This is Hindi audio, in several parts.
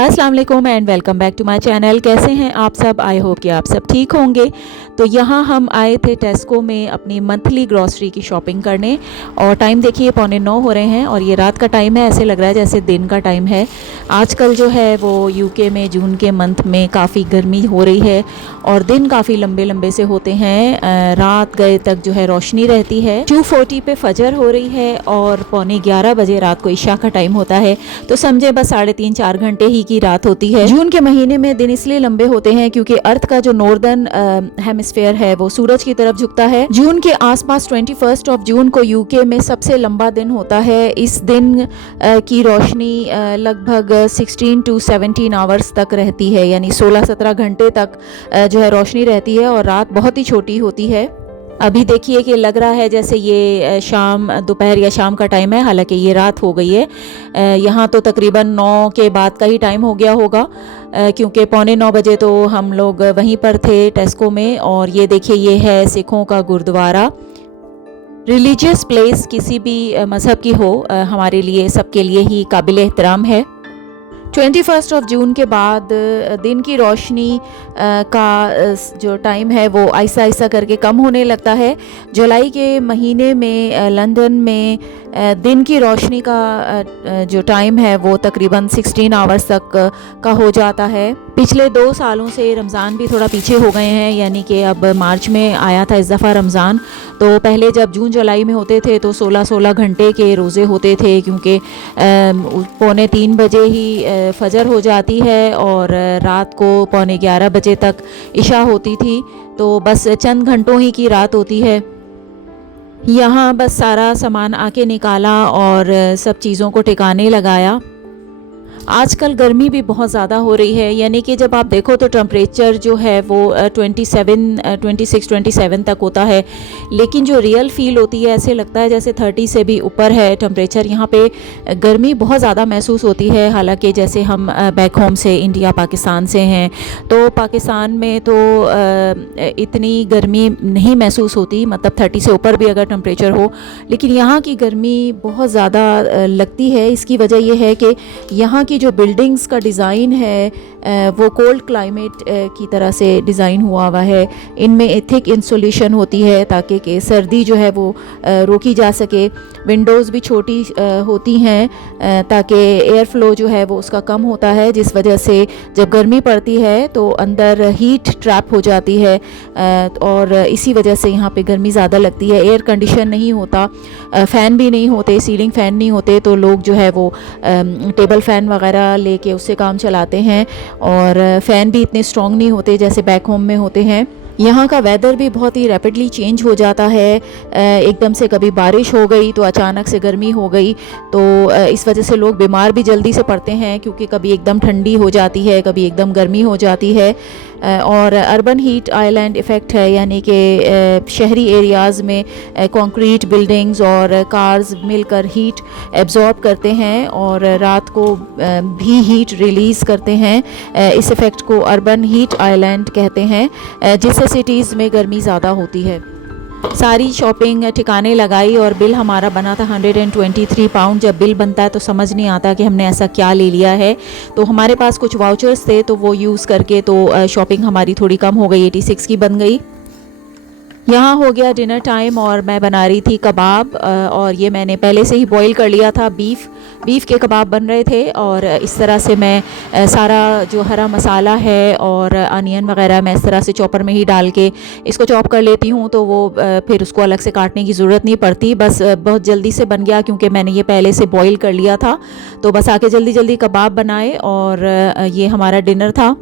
अस्सलाम वालेकुम and welcome back to my channel. कैसे हैं आप सब? आई होप कि आप सब ठीक होंगे। तो यहाँ हम आए थे टेस्को में अपनी मंथली ग्रॉसरी की शॉपिंग करने और टाइम देखिए 8:45 हो रहे हैं और ये रात का टाइम है। ऐसे लग रहा है जैसे दिन का टाइम है। आजकल जो है वो यूके में जून के मंथ में काफ़ी गर्मी हो रही है और दिन काफ़ी लंबे लंबे से होते हैं। रात गए तक जो है रोशनी रहती है। 2:40 पे फजर हो रही है और 11:15 बजे रात को इशा का टाइम होता है। तो समझे बस 3.5-4 घंटे ही की रात होती है। जून के महीने में दिन इसलिए लंबे होते हैं क्योंकि अर्थ का जो नॉर्दर्न हेमिस्फीयर है वो सूरज की तरफ झुकता है। जून के आसपास 21 जून को यूके में सबसे लंबा दिन होता है। इस दिन की रोशनी लगभग 16 to 17 आवर्स तक रहती है, यानी 16-17 घंटे तक जो है रोशनी रहती है और रात बहुत ही छोटी होती है। अभी देखिए कि लग रहा है जैसे ये शाम दोपहर या शाम का टाइम है, हालांकि ये रात हो गई है। यहाँ तो तकरीबन 9 के बाद का ही टाइम हो गया होगा क्योंकि 8:45 बजे तो हम लोग वहीं पर थे टेस्को में। और ये देखिए ये है सिखों का गुरुद्वारा। रिलीजियस प्लेस किसी भी मज़हब की हो हमारे लिए सबके लिए ही काबिल एहतराम है। 21 जून के बाद दिन की रोशनी का जो टाइम है वो आहिस्ता आहिस्ता करके कम होने लगता है। जुलाई के महीने में लंदन में दिन की रोशनी का जो टाइम है वो तकरीबन 16 आवर्स तक का हो जाता है। पिछले 2 सालों से रमज़ान भी थोड़ा पीछे हो गए हैं, यानी कि अब मार्च में आया था इस दफ़ा रमज़ान। तो पहले जब जून जुलाई में होते थे तो 16-16 घंटे के रोज़े होते थे क्योंकि 3:45 बजे ही फजर हो जाती है और रात को 11:15 बजे तक इशा होती थी। तो बस चंद घंटों ही की रात होती है। यहाँ बस सारा सामान आके निकाला और सब चीज़ों को ठिकाने लगाया। आजकल गर्मी भी बहुत ज़्यादा हो रही है, यानी कि जब आप देखो तो टेम्परेचर जो है वो 26-27 तक होता है, लेकिन जो रियल फील होती है ऐसे लगता है जैसे 30 से भी ऊपर है टेम्परेचर। यहाँ पे गर्मी बहुत ज़्यादा महसूस होती है। हालांकि जैसे हम बैक होम से इंडिया पाकिस्तान से हैं तो पाकिस्तान में तो इतनी गर्मी नहीं महसूस होती, मतलब 30 से ऊपर भी अगर टेम्परेचर हो, लेकिन यहाँ की गर्मी बहुत ज़्यादा लगती है। इसकी वजह यह है कि यहाँ की जो बिल्डिंग्स का डिज़ाइन है वो कोल्ड क्लाइमेट की तरह से डिज़ाइन हुआ है। इनमें थिक इंसुलेशन होती है ताकि कि सर्दी जो है वो रोकी जा सके। विंडोज़ भी छोटी होती हैं ताकि एयर फ्लो जो है वो उसका कम होता है, जिस वजह से जब गर्मी पड़ती है तो अंदर हीट ट्रैप हो जाती है और इसी वजह से यहाँ पे गर्मी ज़्यादा लगती है। एयर कंडीशन नहीं होता, फ़ैन भी नहीं होते, सीलिंग फ़ैन नहीं होते, तो लोग जो है वो टेबल फ़ैन वगैरह लेके उससे काम चलाते हैं और फ़ैन भी इतने स्ट्रॉन्ग नहीं होते जैसे बैक होम में होते हैं। यहाँ का वेदर भी बहुत ही रैपिडली चेंज हो जाता है। एकदम से कभी बारिश हो गई तो अचानक से गर्मी हो गई, तो इस वजह से लोग बीमार भी जल्दी से पड़ते हैं क्योंकि कभी एकदम ठंडी हो जाती है, कभी एकदम गर्मी हो जाती है। और अर्बन हीट आइलैंड इफ़ेक्ट है, यानी कि शहरी एरियाज़ में कंक्रीट बिल्डिंग्स और कार्स मिलकर हीट एब्जॉर्ब करते हैं और रात को भी हीट रिलीज़ करते हैं। इस इफ़ेक्ट को अर्बन हीट आइलैंड कहते हैं, जिससे सिटीज़ में गर्मी ज़्यादा होती है। सारी शॉपिंग ठिकाने लगाई और बिल हमारा बना था 123 पाउंड। जब बिल बनता है तो समझ नहीं आता कि हमने ऐसा क्या ले लिया है। तो हमारे पास कुछ वाउचर्स थे तो वो यूज़ करके तो शॉपिंग हमारी थोड़ी कम हो गई, 86 की बन गई। यहाँ हो गया डिनर टाइम और मैं बना रही थी कबाब और ये मैंने पहले से ही बॉईल कर लिया था। बीफ के कबाब बन रहे थे और इस तरह से मैं सारा जो हरा मसाला है और अनियन वगैरह मैं इस तरह से चॉपर में ही डाल के इसको चॉप कर लेती हूँ, तो वो फिर उसको अलग से काटने की ज़रूरत नहीं पड़ती। बस बहुत जल्दी से बन गया क्योंकि मैंने ये पहले से बॉईल कर लिया था। तो बस आके जल्दी जल्दी कबाब बनाए और ये हमारा डिनर था।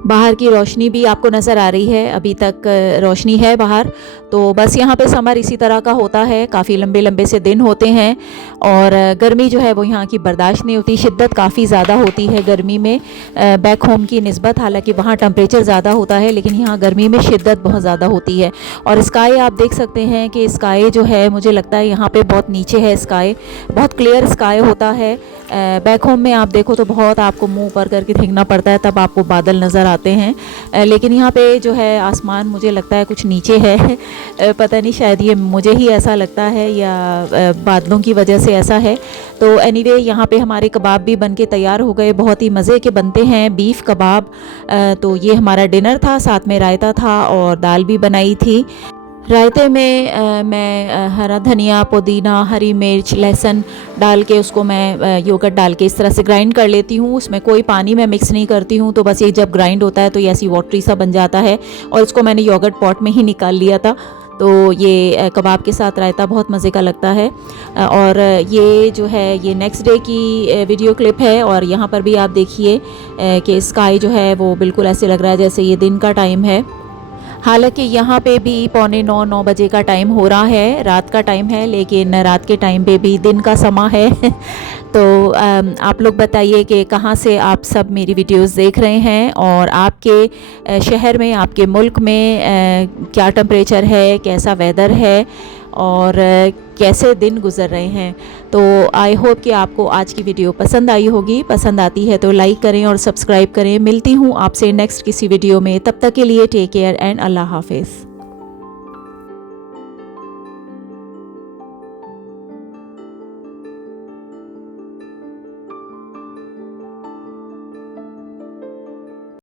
बाहर की रोशनी भी आपको नज़र आ रही है, अभी तक रोशनी है बाहर। तो बस यहाँ पे समर इसी तरह का होता है, काफ़ी लंबे लंबे से दिन होते हैं और गर्मी जो है वो यहाँ की बर्दाश्त नहीं होती। शिद्दत काफ़ी ज़्यादा होती है गर्मी में बैक होम की निस्बत। हालांकि वहाँ टेम्परेचर ज़्यादा होता है लेकिन यहाँ गर्मी में शिद्दत बहुत ज़्यादा होती है। और स्काई आप देख सकते हैं कि स्काई जो है मुझे लगता है यहाँ पे बहुत नीचे है स्काई, बहुत क्लियर स्काई होता है। बैक होम में आप देखो तो बहुत आपको मुँह ऊपर करके देखना पड़ता है, तब आपको बादल नज़र आते हैं। लेकिन यहाँ पे जो है आसमान मुझे लगता है कुछ नीचे है। पता नहीं, शायद ये मुझे ही ऐसा लगता है या बादलों की वजह से ऐसा है। तो एनीवे यहाँ पे हमारे कबाब भी बन के तैयार हो गए, बहुत ही मज़े के बनते हैं बीफ कबाब। तो ये हमारा डिनर था, साथ में रायता था और दाल भी बनाई थी। रायते में मैं हरा धनिया, पुदीना, हरी मिर्च, लहसुन डाल के उसको मैं योगर्ट डाल के इस तरह से ग्राइंड कर लेती हूँ। उसमें कोई पानी मैं मिक्स नहीं करती हूँ, तो बस ये जब ग्राइंड होता है तो ये ऐसी वाटरी सा बन जाता है। और इसको मैंने योगर्ट पॉट में ही निकाल लिया था। तो ये कबाब के साथ रायता बहुत मज़े का लगता है। और ये जो है ये नेक्स्ट डे की वीडियो क्लिप है। और यहाँ पर भी आप देखिए कि स्काई जो है वो बिल्कुल ऐसे लग रहा है जैसे ये दिन का टाइम है। हालांकि यहाँ पे भी 8:45-9 बजे का टाइम हो रहा है, रात का टाइम है, लेकिन रात के टाइम पे भी दिन का समा है। तो आप लोग बताइए कि कहाँ से आप सब मेरी वीडियोस देख रहे हैं और आपके शहर में, आपके मुल्क में क्या टेम्परेचर है, कैसा वेदर है और कैसे दिन गुजर रहे हैं। तो आई होप कि आपको आज की वीडियो पसंद आई होगी। पसंद आती है तो लाइक करें और सब्सक्राइब करें। मिलती हूँ आपसे नेक्स्ट किसी वीडियो में, तब तक के लिए टेक केयर एंड अल्लाह हाफिज़।